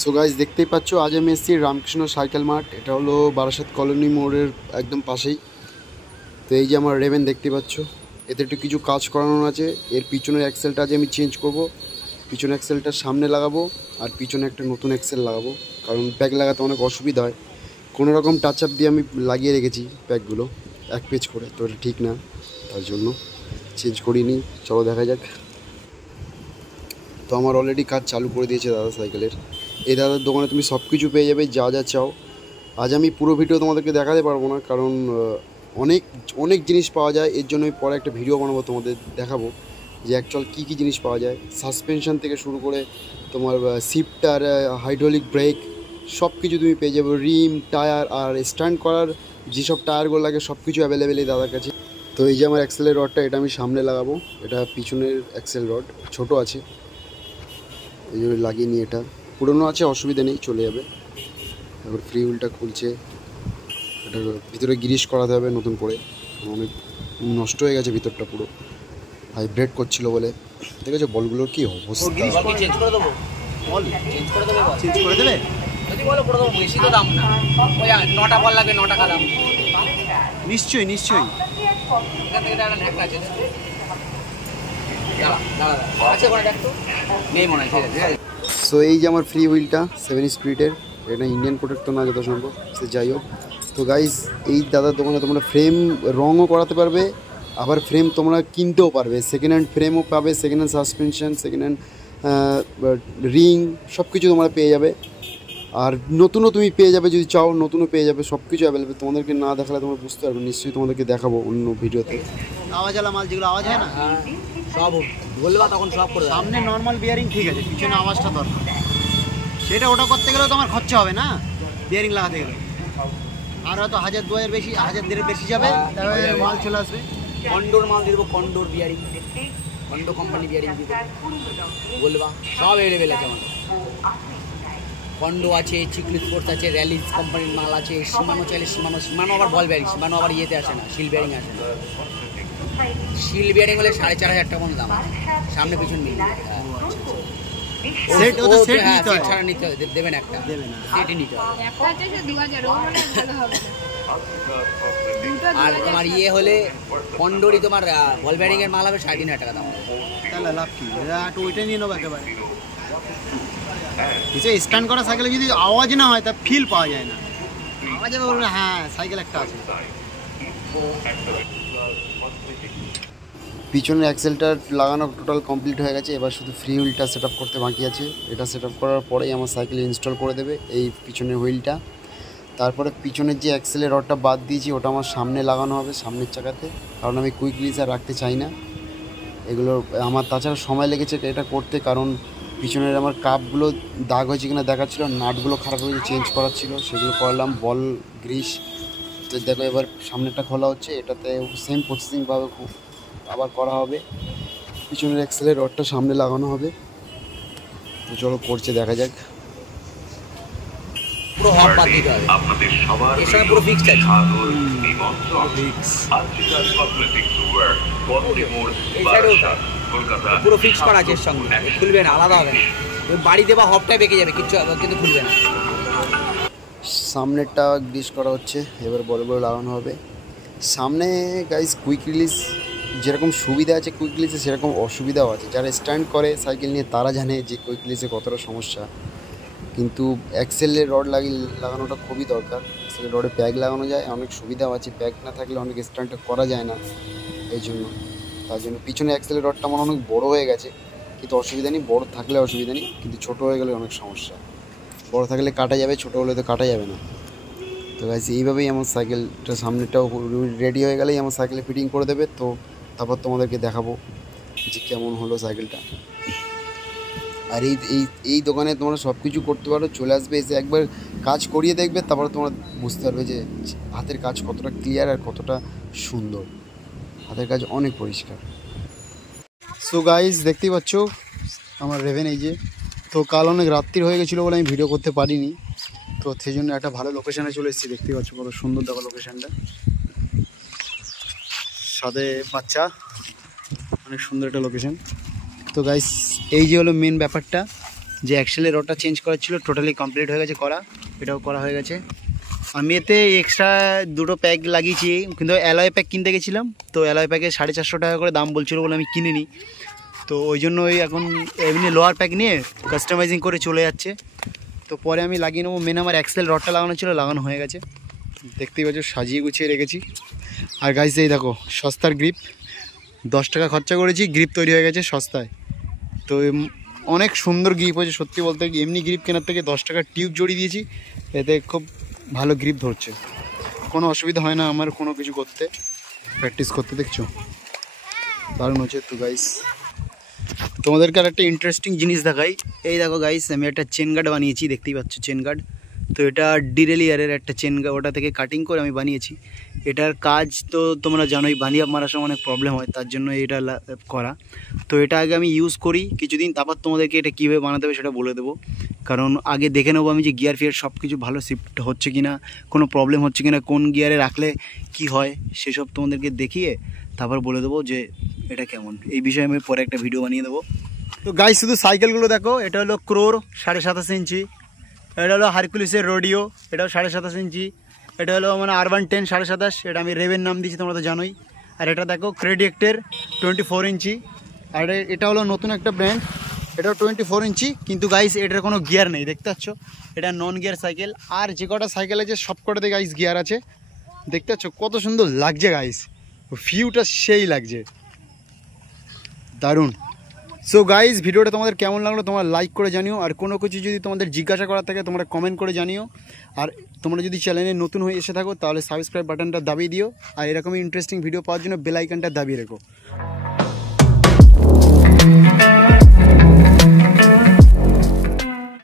So guys দেখতেই পাচ্ছ, আজ আমি এসেছি রামকৃষ্ণ সাইকেল মার্ট। এটা হলো বারাসাত কলোনি মোড়ের একদম পাশেই। তো এই যে আমার রেভেন দেখতে পাচ্ছ, এতে একটু কিছু কাজ করানো আছে। এর পিছনের অ্যাক্সেলটা আজ আমি চেঞ্জ করব। পিছনের অ্যাক্সেলটা সামনে লাগাবো আর পিছনে একটা নতুন অ্যাক্সেল লাগাবো, কারণ প্যাক লাগাতে অনেক অসুবিধা হয়। কোনো রকম টাচ আপ দিয়ে আমি লাগিয়ে রেখেছি প্যাকগুলো এক পেজ করে, তো এটা ঠিক না, তার জন্য চেঞ্জ করিনি। চলো দেখা যাক। তো আমার অলরেডি কাজ চালু করে দিয়েছে দাদা সাইকেলের। এই দাদার দোকানে তুমি সব কিছু পেয়ে যাবে যা যা চাও। আজ আমি পুরো ভিডিও তোমাদেরকে দেখাতে পারবো না, কারণ অনেক অনেক জিনিস পাওয়া যায়। এর জন্য আমি পরে একটা ভিডিও বানাবো, তোমাদের দেখাবো যে অ্যাকচুয়াল কী কী জিনিস পাওয়া যায়। সাসপেনশন থেকে শুরু করে তোমার শিফটার, হাইড্রোলিক ব্রেক, সব কিছু তুমি পেয়ে যাবে। রিম, টায়ার আর স্ট্যান্ড করার যেসব টায়ারগুলো লাগে সব কিছু অ্যাভেলেবেল এই দাদার কাছে। তো এই যে আমার অ্যাক্সেলের রডটা, এটা আমি সামনে লাগাবো। এটা পিছনের অ্যাক্সেল রড, ছোটো আছে, এই জন্য লাগিয়ে নিই। এটা পুরনো আছে, অসুবিধা নেই, চলে যাবে। তারপর ফ্রি হুইলটা খুলছে। এটা ভিতরে গ্রিস করাতে হবে নতুন করে, অনেক নষ্ট হয়ে গেছে ভিতরটা, পুরো ভাইব্রেট করছিল বলে। ঠিক আছে, বলগুলোর কী অবস্থা। চেঞ্জ করে দেবো, বল চেঞ্জ করে দেবে, চেঞ্জ করে দেবে যদি বলো করে দেবো। বেশি তো দাম না, ওই 9টা বল লাগে, 9 টাকা দাম। নিশ্চয়ই নিশ্চয়ই। এখান থেকে একটা ঢাকনা আছে, আছে ওখানে দেখ তো, নেই মনে হয়। ঠিক আছে। সো এই যে আমার ফ্রি হুইলটা 7 স্পিডের, এটা ইন্ডিয়ান প্রোডাক্ট তো না যত সম্ভব, সে যাই হোক। তো গাইজ এই দাদার দোকানে তোমরা ফ্রেম রঙও করাতে পারবে, আবার ফ্রেম তোমরা কিনতেও পারবে। সেকেন্ড হ্যান্ড ফ্রেমও পাবে, second hand suspension, second hand ring, সব কিছু তোমরা পেয়ে যাবে। আর নতুনও তুমি পেয়ে যাবে, যদি চাও নতুনও পেয়ে যাবে। সব কিছু অ্যাভেলেবেল। তোমাদেরকে না দেখালে তোমরা বুঝতে পারবে, নিশ্চয়ই তোমাদেরকে দেখাবো অন্য ভিডিওতে। আওয়াজওয়ালা মাল যেগুলো আওয়াজ হয় না, সব বলবা তখন সব করে দাও। সামনে নর্মাল বিয়ারিং ঠিক আছে, পিছনে আওয়াজটা দরকার। সেটা ওটা করতে গেলেও তো আমার খরচা হবে না, বিয়ারিং লাগাতে গেলে। আর হয়তো 1000-2000 বেশি, 1000-1500 বেশি যাবে, তাহলে মাল চলে আসবে। কন্ডোর মাল দিয়ে দেবো, condor bearing, condo company bearing দিব বলবা। সব অ্যাভেলেবেল আছে আমাদের। কন্ডো আছে, চিকলি স্পোর্টস আছে, র্যালিজ কোম্পানির মাল আছে, সীমানো চাইলে সীমানো আবার বল বিয়ারিং, সীমানো আবার ইয়েতে আসে না, শিল বিয়ারিং আসে না। শিল বিয়ারিং হলে 4500 টাকা মতো দাম, সামনে পিছন মিলিয়ে। সেট ওটা সেট নিতে হয়, ছাড়া নিতে হবে, দেবেন একটা, দেবে না, সেটই নিতে হবে। একটা আছে 2000, ও মানে ভালো হবে না। আর তোমার ইয়ে হলে কন্ডোরি তোমার বল বিয়ারিং এর মাল হবে 3500 টাকা দাম। তাহলে লাভ কি, একটু ওইটা নিয়ে নেবো একেবারে। কিছু স্ট্যান্ড করা সাইকেলে যদি আওয়াজ না হয় তা ফিল পাওয়া যায় না। আওয়াজে বলবে হ্যাঁ সাইকেল একটা আছে। পিছনের অ্যাক্সেলটা লাগানো টোটাল কমপ্লিট হয়ে গেছে, এবার শুধু ফ্রি হুইলটা সেট আপ করতে বাকি আছে। এটা সেট আপ করার পরেই আমার সাইকেলে ইনস্টল করে দেবে এই পিছনের হুইলটা। তারপরে পিছনের যে অ্যাক্সেলের রডটা বাদ দিয়েছি ওটা আমার সামনে লাগানো হবে, সামনের চাকাতে, কারণ আমি কুইক রিলিজ আর রাখতে চাই না। এগুলো আমার তাছাড়া সময় লেগেছে এটা করতে, কারণ পিছনের আমার কাপগুলো দাগ হয়েছে কিনা দেখাচ্ছিলো, নাটগুলো খারাপ হয়েছে, চেঞ্জ করার ছিল, সেগুলো করলাম, বল গ্রিস। তো দেখো এবার সামনেটা খোলা হচ্ছে, এটাতে সেম প্রসেসিংভাবে আবার করা হবে। পিছনের অ্যাক্সেলের রডটা সামনে লাগানো হবে। তো চলো করছে, দেখা যাক। পুরো হপ বাদ দিতে হবে, আপনাদের সবার এর সঙ্গে পুরো ফিক্সড আছে। পুরো ফিক্স করা আছে, এর সঙ্গে খুলবে না, আলাদা হবে না। বাড়ি দেবা হপটাই বেঁকে যাবে, কিচ্ছু কিন্তু খুলবে না। সামনেরটা গ্রিস করা হচ্ছে, এবার বড় বড় লাগানো হবে। সামনে গাইস কুইক রিলিজ যেরকম সুবিধা আছে কুইক রিলিজে, সেরকম অসুবিধাও আছে। যারা স্ট্যান্ড করে সাইকেল নিয়ে তারা জানে যে কুইক রিলিজে কতটা সমস্যা। কিন্তু অ্যাক্সেলের রড লাগানোটা খুবই দরকার। অ্যাক্সেলের রডে প্যাক লাগানো যায়, অনেক সুবিধাও আছে। প্যাক না থাকলে অনেক স্ট্যান্ডটা করা যায় না, এই জন্য। তার জন্য পিছনে অ্যাক্সেলের রডটা আমার অনেক বড় হয়ে গেছে, কিন্তু অসুবিধা নেই, বড় থাকলে অসুবিধা নেই, কিন্তু ছোটো হয়ে গেলে অনেক সমস্যা। বড় থাকলে কাটা যাবে, ছোটো হলে তো কাটা যাবে না। তো গাইস এইভাবেই আমার সাইকেলটা সামনেটাও রেডি হয়ে গেলেই আমার সাইকেলে ফিটিং করে দেবে। তো তারপর তোমাদেরকে দেখাবো যে কেমন হলো সাইকেলটা। আর এই দোকানে তোমরা সব কিছু করতে পারো, চলে আসবে, এসে একবার কাজ করিয়ে দেখবে, তারপরে তোমরা বুঝতে পারবে যে হাতের কাজ কতটা ক্লিয়ার আর কতটা সুন্দর। হাতের কাজ অনেক পরিষ্কার। সো গাইস দেখতেই পাচ্ছ আমার রেভেন এই যে। তো কাল অনেক রাত্রির হয়ে গেছিলো বলে আমি ভিডিও করতে পারিনি, তো সেই জন্য একটা ভালো লোকেশানে চলে এসেছি। দেখতেই পাচ্ছ কত সুন্দর দেখো লোকেশানটা, সাথে বাচ্চা, অনেক সুন্দর একটা লোকেশান। তো গাইস এই যে হলো মেন ব্যাপারটা, যে অ্যাক্সেলের রডটা চেঞ্জ করার ছিল টোটালি কমপ্লিট হয়ে গেছে করা, এটাও করা হয়ে গেছে। আমি এতে এক্সট্রা 2টো প্যাক লাগিয়েছি, কিন্তু অ্যালয় প্যাক কিনতে গেছিলাম, তো অ্যালয় প্যাকে 450 টাকা করে দাম বলছিল বলে আমি কিনিনি। তো ওই জন্য এখন এমনি লোয়ার প্যাক নিয়ে কাস্টমাইজিং করে চলে যাচ্ছে। তো পরে আমি লাগিয়ে নেবো। মেন আমার অ্যাক্সেল রডটা লাগানো ছিল, লাগানো হয়ে গেছে, দেখতেই পাচ্ছ সাজিয়ে গুছিয়ে রেখেছি। আর গাইস এই দেখো সস্তার গ্রিপ, 10 টাকা খরচা করেছি, গ্রিপ তৈরি হয়ে গেছে সস্তায়। তো অনেক সুন্দর গ্রিপ হয়েছে সত্যি বলতে, এমনি গ্রিপ কেনার থেকে 10 টাকার টিউব জড়িয়ে দিয়েছি, এতে খুব ভালো গ্রিপ ধরছে, কোনো অসুবিধা হয় না আমার কোনো কিছু করতে, প্র্যাকটিস করতে। দেখছো দারুণ হচ্ছে। তো গাইস তোমাদেরকে আর একটা ইন্টারেস্টিং জিনিস দেখাই। এই দেখো গাইস আমি একটা চেন গার্ড বানিয়েছি, দেখতেই পাচ্ছ চেন গার্ড। তো এটা ডিরেলিয়ারের একটা চেন গার্ড, ওটা থেকে কাটিং করে আমি বানিয়েছি। এটার কাজ তো তোমরা জানোই, বানিয়ে মারার সময় অনেক প্রবলেম হয়, তার জন্য এটা করা। তো এটা আগে আমি ইউজ করি কিছুদিন, তারপর তোমাদেরকে এটা কীভাবে বানাতে হবে সেটা বলে দেবো। কারণ আগে দেখে নেবো আমি যে গিয়ার ফিয়ার সব কিছু ভালো শিফট হচ্ছে কি না, কোনো প্রবলেম হচ্ছে কি না, কোন গিয়ারে রাখলে কি হয় সেসব তোমাদেরকে দেখিয়ে তারপর বলে দেবো যে এটা কেমন। এই বিষয়ে আমি পরে একটা ভিডিও বানিয়ে দেবো। তো গাইস শুধু সাইকেলগুলো দেখো, এটা হলো ক্রোর 27.5 ইঞ্চি, এটা হলো হারকুলিসের রোডিও, এটাও 27.5 ইঞ্চি, এটা হলো মানে R110 27.5, এটা আমি রেভের নাম দিয়েছি তোমরা তো জানোই। আর এটা দেখো ক্রেডিয়েক্টের 24 ইঞ্চি, আর এটা হলো নতুন একটা ব্র্যান্ড, এটাও 24 ইঞ্চি। কিন্তু গাইস এটার কোনো গিয়ার নেই, দেখতে পাচ্ছ এটা নন গিয়ার সাইকেল। আর যে কটা সাইকেল আছে সব কটাতে গাইস গিয়ার আছে, দেখতে পাচ্ছ কত সুন্দর লাগছে গাইস, ভিউটা সেই লাগছে, দারুণ। সো গাইজ ভিডিওটা তোমাদের কেমন লাগলো তোমরা লাইক করে জানিও, আর কোনো কিছু যদি তোমাদের জিজ্ঞাসা করার থাকে তোমরা কমেন্ট করে জানিও। আর তোমরা যদি চ্যানেলে নতুন হয়ে এসে থাকো তাহলে সাবস্ক্রাইব বাটনটা দাবিয়ে দিও, আর এরকমই ইন্টারেস্টিং ভিডিও পাওয়ার জন্য বেল আইকনটা দাবিয়ে রেখো।